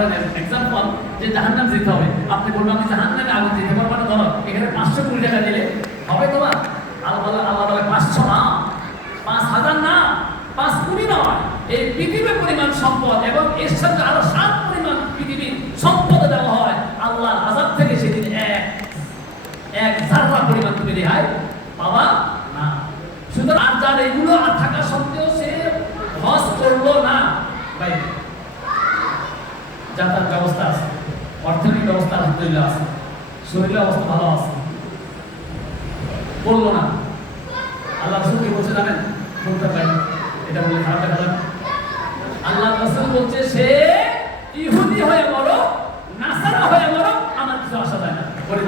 ধরেন এক্সাম্পল যে জাহান্নাম যেতে হবে, আপনি বলবেন আমি জাহান্নামে আগুন যেতে পারবো না, ধরো এখানে 500 কোটি টাকা দিলে হবে তোমার? আল্লাহ বলে 500 না, 5000 না, 5 কোটি নয়, এই পৃথিবীর পরিমাণ সম্পদ এবং এর সাথে আরো 7 পরিমাণ পৃথিবীর সম্পদ দেওয়া হয়, আল্লাহর আযাব থেকে সেদিন এক জাররা পরিমাণ তুমি রেহাই পাবা না। সুতরাং আর যার এগুলো আর থাকা সত্ত্বেও সে হজ করলো না, ভাই যাতায়াত ব্যবস্থা আছে, অর্থনৈতিক ব্যবস্থা আলহামদুলিল্লাহ আছে, শরীরের অবস্থা ভালো আছে, বললো না, আল্লাহ রাসূল কি বলছে জানেন? বলতে পারি, এটা বলে খারাপ দেখা যাবে। আল্লাহ রাসূল বলছে সে ইহুদি হয়ে মরো, নাসারা হয়ে মরো, আমার কিছু আসা যায় না। বলি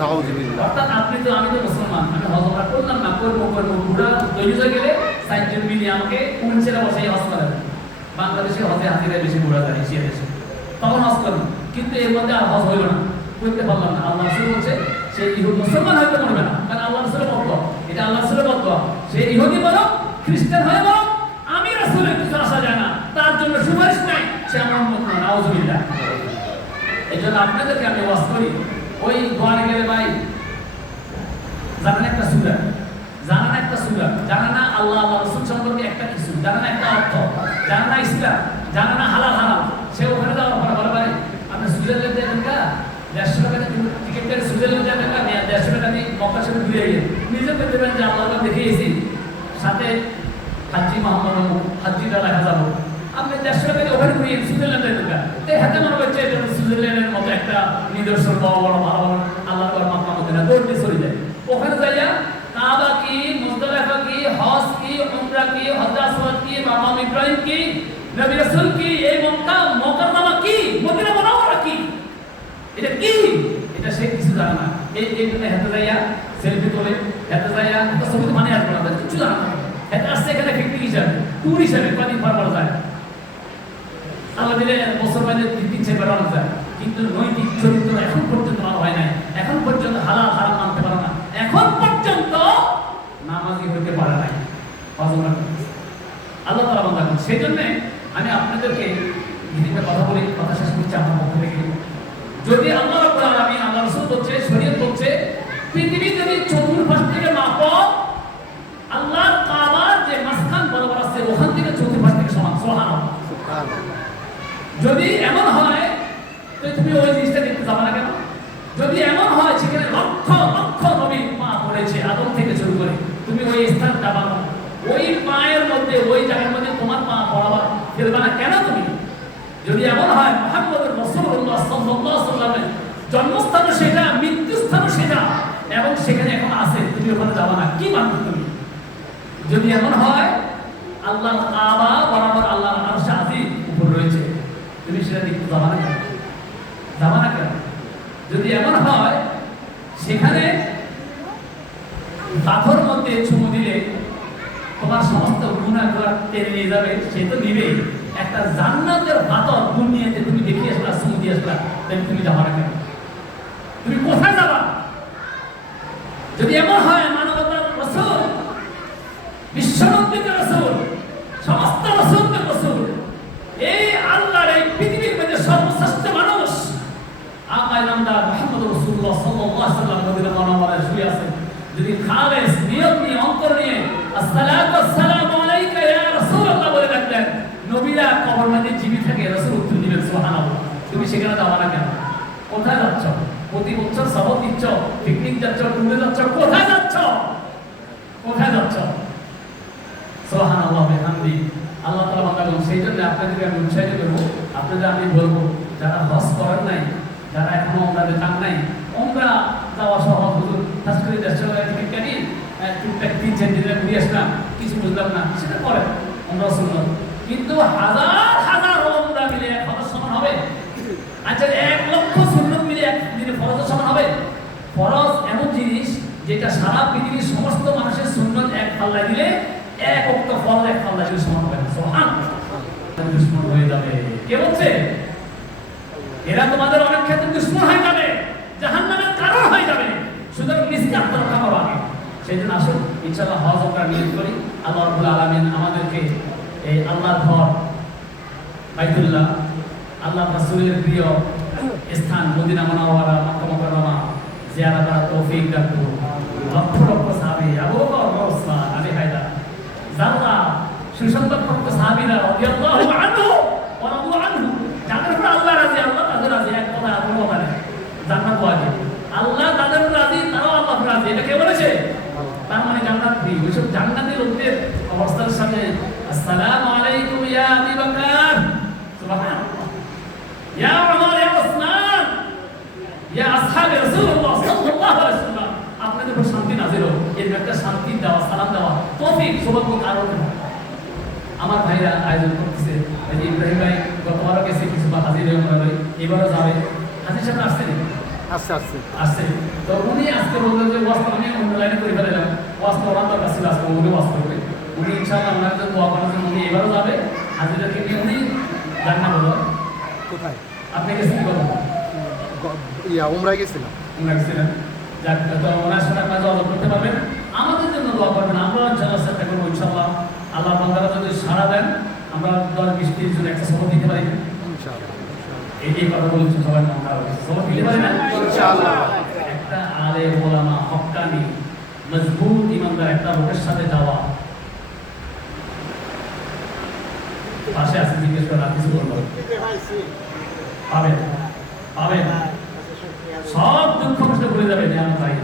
নাউযুবিল্লাহ। অর্থাৎ আপনি তো, আমি তো মুসলমান, আমি হজ করলাম না, করবো পুরা তৈরি হয়ে গেলে 4 জন মিলে আমাকে উনছেরা বসাই হজ করাবে। বাংলাদেশে হজে হাজিরা বেশি ঘোরা যায় এশিয়া দেশে, তখন হজ করবো, কিন্তু এর মধ্যে আর হজ হইল না, করতে পারলাম না। আল্লাহ রাসূল বলছে সে ইহুদি মুসলমান হইতে পারবে না, কারণ আল্লাহ রাসূলের বদয়া, এটা আল্লাহ রাসূলের বদয়া। সে ইহুদি বলো, খ্রিস্টান হয়ে বলো, আমি রাসূলের কিছু আসা যায় না, তার জন্য সুপারিশ নাই, সে আমার উম্মত না। নাউযুবিল্লাহ। এই জন্য আপনাদেরকে আমি ওয়াজ করি, ওই দোয়ারে গেলে ভাই জানেন একটা সূরা, জানেন একটা সূরা, জানেন না আল্লাহ রাসূল সম্পর্কে একটা কিছু, জানেন না একটা অর্থ, জানেন না ইসলাম, জানেন না হালাল হারাম, সে ওখানে যাওয়ার পর বলে ভাই আপনি সুইজারল্যান্ড যাবেন না, 150 টাকা টিকিট করে সুইজারল্যান্ড যাবেন না, 150 টাকা দিয়ে মক্কা শরীফ ঘুরে গিয়ে নিজে পেতে পারেন যে আল্লাহ দেখিয়েছি, সাথে হাজি মোহাম্মদ হাজিরা রাখা যাবো, আপনি 150 টাকা দিয়ে ওখানে ঘুরিয়ে সুইজারল্যান্ডে ঢুকা, তো হাতে মনে করছে এটা সুইজারল্যান্ডের মতো একটা নিদর্শন, বড় বড় ভালো ভালো আল্লাহর ঘর মক্কা মদিনা দৌড়তে চলে যায়। ওখানে যাইয়া কাবা কি, মুজদালিফা কি, হজ কি, উমরা কি, হজরত আসওয়াদ কি, মাকাম ইব্রাহিম কি, নবী রাসূল কি, এই মক্কা মুকাররমা কি, মদিনা মুনাওয়ারা কি, এটা কি, এটা সে কিছু জানে না। এই জন্য হাতে যাইয়া সেলফি তোলে, হাতে যাইয়া তো ছবি মানে আসবে না, কিছু জানে না, হাতে আসছে এখানে পিকনিক হিসাবে, ট্যুর হিসাবে কদিন পর পর যায়, আল্লাহ দিলে বছর বাইরে 3-4 বার বেড়ানো যায়, কিন্তু নৈতিক চরিত্র এখন পর্যন্ত ভালো হয় নাই, এখন পর্যন্ত হালাল হারাম মানতে পারে না, এখন পর্যন্ত নামাজি হতে পারে নাই। আল্লাহ তাআলা বান্দা করেন। সেই জন্য আমি আপনাদেরকে একটা কথা বলি, কথা শেষ করছি আমার পক্ষ থেকে। যদি আল্লাহ রাব্বুল আলামিন, আল্লাহ রাসূল বলছে, শরীয়ত বলছে, পৃথিবী যদি চতুর্পাশ থেকে মাপো, আল্লাহর কাবার যে মাঝখান বরাবর আছে ওখান থেকে চতুর্পাশ থেকে সমান। সুবহানাল্লাহ। যদি এমন হয় তো তুমি ওই জিনিসটা দেখতে যাবে না কেন? যদি এমন হয় সেখানে লক্ষ লক্ষ নবীর পা পড়েছে আদম থেকে শুরু করে, তুমি ওই স্থান যাবা না, ওই পায়ের মধ্যে, ওই জায়গার মধ্যে তোমার পা পড়াবার ফেলবে না কেন তুমি? যদি এমন হয় মুহাম্মদুর রাসূলুল্লাহ সাল্লাল্লাহু আলাইহি ওয়াসাল্লামের জন্মস্থানও সেটা, মৃত্যুস্থানও সেটা, এবং সেখানে এখন আছে, তুমি ওখানে যাবা না, কি মানবে তুমি? যদি এমন হয় আল্লাহর কাবা বরাবর আল্লাহর আরশ আজিম উপর রয়েছে, তুমি সেটা দেখতে যাবা না কেন? যাবা না কেন? যদি এমন হয় সেখানে পাথর মধ্যে চুমু দিলে তোমার সমস্ত গুনাহগুলো টেনে নিয়ে যাবে, সে তো নিবেই, একটা জান্নাতের পাথর দুনিয়াতে তুমি দেখিয়ে আসলা, চুমু দিয়ে আসলা, তাহলে তুমি যাবা না কেন? তুমি কোথায় যাবা? যদি এমন হয় মানবতার রাসূল, বিশ্বনন্দিত রাসূল, সমস্ত রাসূলদের রাসূল, এই আল্লাহর এই পৃথিবীর মধ্যে সর্বশ্রেষ্ঠ মানুষ আকায়ে নামদার মুহাম্মদুর রাসূলুল্লাহ সাল্লাল্লাহু আলাইহি ওয়াসাল্লাম মদিনা মুনাওয়ারায় শুয়ে আছেন, যদি খালেস নিয়ত নিয়ে অন্তর নিয়ে আসসালাতু ওয়াসসালামু আলাইকা ইয়া রাসূলুল্লাহ বলে ডাকলেন, নবীরা কবর মধ্যে জীবিত থাকে, রাসূল উত্তর দিবেন সুবহানাল্লাহ। তুমি সেখানে যাবা না কেন? কোথায় যাচ্ছ? প্রতি বছর সবক দিচ্ছ, পিকনিক যাচ্ছ, ট্যুরে যাচ্ছ, কোথায় যাচ্ছ? কোথায় যাচ্ছ? সুবহানাল্লাহ বিহামদি। আল্লাহ তাআলা বান্দাগণ, সেই জন্য আপনাদেরকে আমি উৎসাহিত করব, আপনাদের আমি বলবো যারা হজ করেন নাই, যারা এখনো ওমরাতে যান নাই, ওমরা যাওয়া সহজ, হুজুর তাসকিরি 150 টাকা টিকিট কাটি টুকটাক 3-4 দিনে ঘুরে আসলাম, কিছু বুঝলাম না, সেটা করেন, ওমরা সুন্নাত, কিন্তু হাজার হাজার ওমরা মিলে এক ফরজ সমান হবে? আচ্ছা 1 লক্ষ সুন্নাত মিলে এক দিনে ফরজ সমান হবে? ফরজ এমন জিনিস যেটা সারা পৃথিবীর সমস্ত মানুষের সুন্নাত এক পাল্লায় দিলে, এক ওয়াক্ত ফরজ এক পাল্লায় দিলে সমান হবে না। সুবহানাল্লাহ। দুশমন হয়ে যাবে। কে বলছে? এরা তোমাদের অনেক ক্ষেত্রে দুশমন হয়ে যাবে, জাহান্নামের কারণ হয়ে যাবে। সুতরাং নিজকে আত্মরক্ষা করো আগে। সেই জন্য আসুন ইনশাআল্লাহ হজ আমরা নিয়ত করি। আল্লাহ রাব্বুল আলামিন আমাদেরকে এই আল্লাহর ঘর বাইতুল্লাহ আল্লাহ রাসূলের প্রিয় স্থান মদিনা মুনাওয়ারা মক্কা মুকাররমা জিয়ারত করার তৌফিক দান করুন। লক্ষ লক্ষ সাহাবী আবু বকর ওসমান আলী হায়দার যারা সুসংবাদপ্রাপ্ত সাহাবীরা রাদিয়াল্লাহু আনহু ওয়া রাদু আনহু যাদের উপর আল্লাহ রাজি, আল্লাহ তাদের রাজি, এক কথা আর কোনো কথা নেই। জান্নাত ওয়াজিব, আল্লাহ তাদের রাজি, তারাও আল্লাহ রাজি। এটা কে বলেছে? তার মানে জান্নাত ফ্রি। ওইসব জান্নাতি লোকদের অবস্থার সাথে আসসালামু আলাইকুম ইয়া আবু বকর, সুবহানাল্লাহ, ইয়া উমর, ইয়া ওসমান, ইয়া আসহাবে রাসূলুল্লাহ সাল্লাল্লাহু আলাইহি ওয়াসাল্লাম, আপনাদের উপর শান্তি নাযিল হোক। এর একটা শান্তি দেওয়া, সালাম দেওয়া তৌফিক সৌভাগ্য কারো নেই। আমার ভাইরা আয়োজন করতেছে, এই যে ইব্রাহিম ভাই গতবারও গেছে, কিছু বা হাজির হয়ে মনে হয় এবারও যাবে। হাজির সাহেব আসছেন? আসছে। তো উনি আজকে বললেন যে ওয়াজ আমি অন্য লাইনে করে ফেলাম, ওয়াজ করার দরকার ছিল, আজকে উনি ওয়াজ করবে। উনি ইনশাআল্লাহ ওনার জন্য দোয়া করার জন্য উনি এবারও যাবে। হাজিরাকে নিয়ে উনি যান না বলো কোথায়? আপনি গেছেন কত? উমরায় গেছিলাম। উমরা গেছিলেন। যাক, তো ওনার সাথে আপনারা যোগাযোগ করতে পারবেন, আমাদের জন্য দোয়া করবেন। আমরা ইনশাআল্লাহ চেষ্টা করবো, ইনশাআল্লাহ আল্লাহ বান্দারা যদি সাড়া দেন আমরা 10-20 জন একটা সফর দিতে পারি। এই কথা বলছেন সবাই, সফর দিতে পারি না ইনশাআল্লাহ। একটা আলেম ওলামা হক্কানি মজবুত ইমানদার একটা লোকের সাথে যাওয়া, পাশে আছে জিজ্ঞেস করা কিছু বলবো পাবেন পাবেন, সব দুঃখ কষ্ট ভুলে যাবেন। আমার ভাই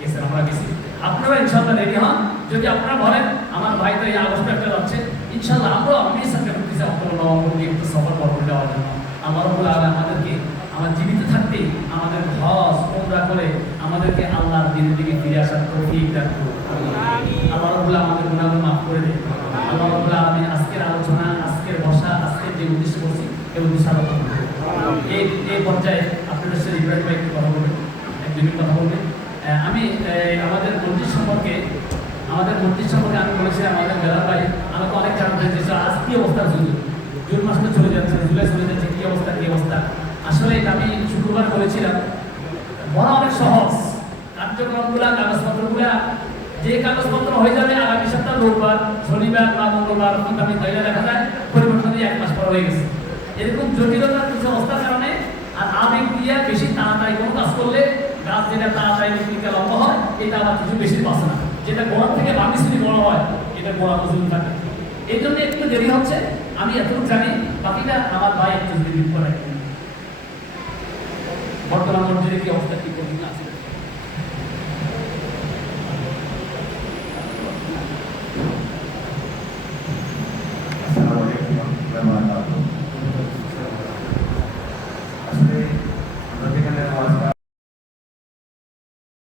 গেছেন, আমরা গেছি, আপনারা ইনশাআল্লাহ রেডি হন। যদি আপনারা বলেন আমার ভাই তো এই আগস্টে একটা যাচ্ছে, ইনশাআল্লাহ আমরাও আমি সাথে করতেছি অক্টোবর নভেম্বর দিয়ে একটু সফর করবো যাওয়ার জন্য। আমার উপর আমাদেরকে আমার জীবিত থাকতে আমাদের হজ উমরা করে আমাদেরকে আল্লাহর দিনের দিকে ফিরে আসার তৌফিক দান করুন। আল্লাহ রাব্বুল আমাদের গুনাহগুলো মাফ করে দেন। আল্লাহ রাব্বুল আলামিন আজকের আলোচনা, আজকের বসা, আজকের যে উদ্দেশ্য করছি এই উদ্দেশ্য আলোচনা করুন। এই পর্যায়ে আপনাদের সাথে ইব্রাহিম ভাই একটু কথা বলবেন, এক-দুই মিনিট কথা বলবেন। আমি আমাদের মসজিদ সম্পর্কে আমি বলেছি, আমাদের বেলাল ভাই আমাকে অনেক জানতে চেয়েছে আজ কি অবস্থা, জুন মাসে চলে যাচ্ছে, জুলাই চলে যাচ্ছে, কি অবস্থা। আসলে আমি শুক্রবার বলেছিলাম বড় অনেক সহজ কার্যক্রমগুলা, কাগজপত্রগুলা, যে কাগজপত্র হয়ে যাবে আগামী সপ্তাহ রোববার, শনিবার বা মঙ্গলবার আগামী তাইলে দেখা যায় পরিবর্তন 1 মাস পর হয়ে গেছে। এরকম জটিলতার কিছু অবস্থার কারণে আর আবেগ দিয়ে বেশি তাড়াতাড়ি কোনো কাজ করলে গাছ যেটা তাড়াতাড়ি টিকা লম্বা হয়, এটা আবার কিছু বেশি বাঁচে না। যেটা গোড়া থেকে বাকি যদি বড় হয়, এটা গোড়া মজুদ থাকে। এই জন্য একটু দেরি হচ্ছে, আমি এতটুকু জানি, বাকিটা আমার ভাই একটু রিভিউ করে। বর্তমান মসজিদে কি অবস্থা, কি আছে?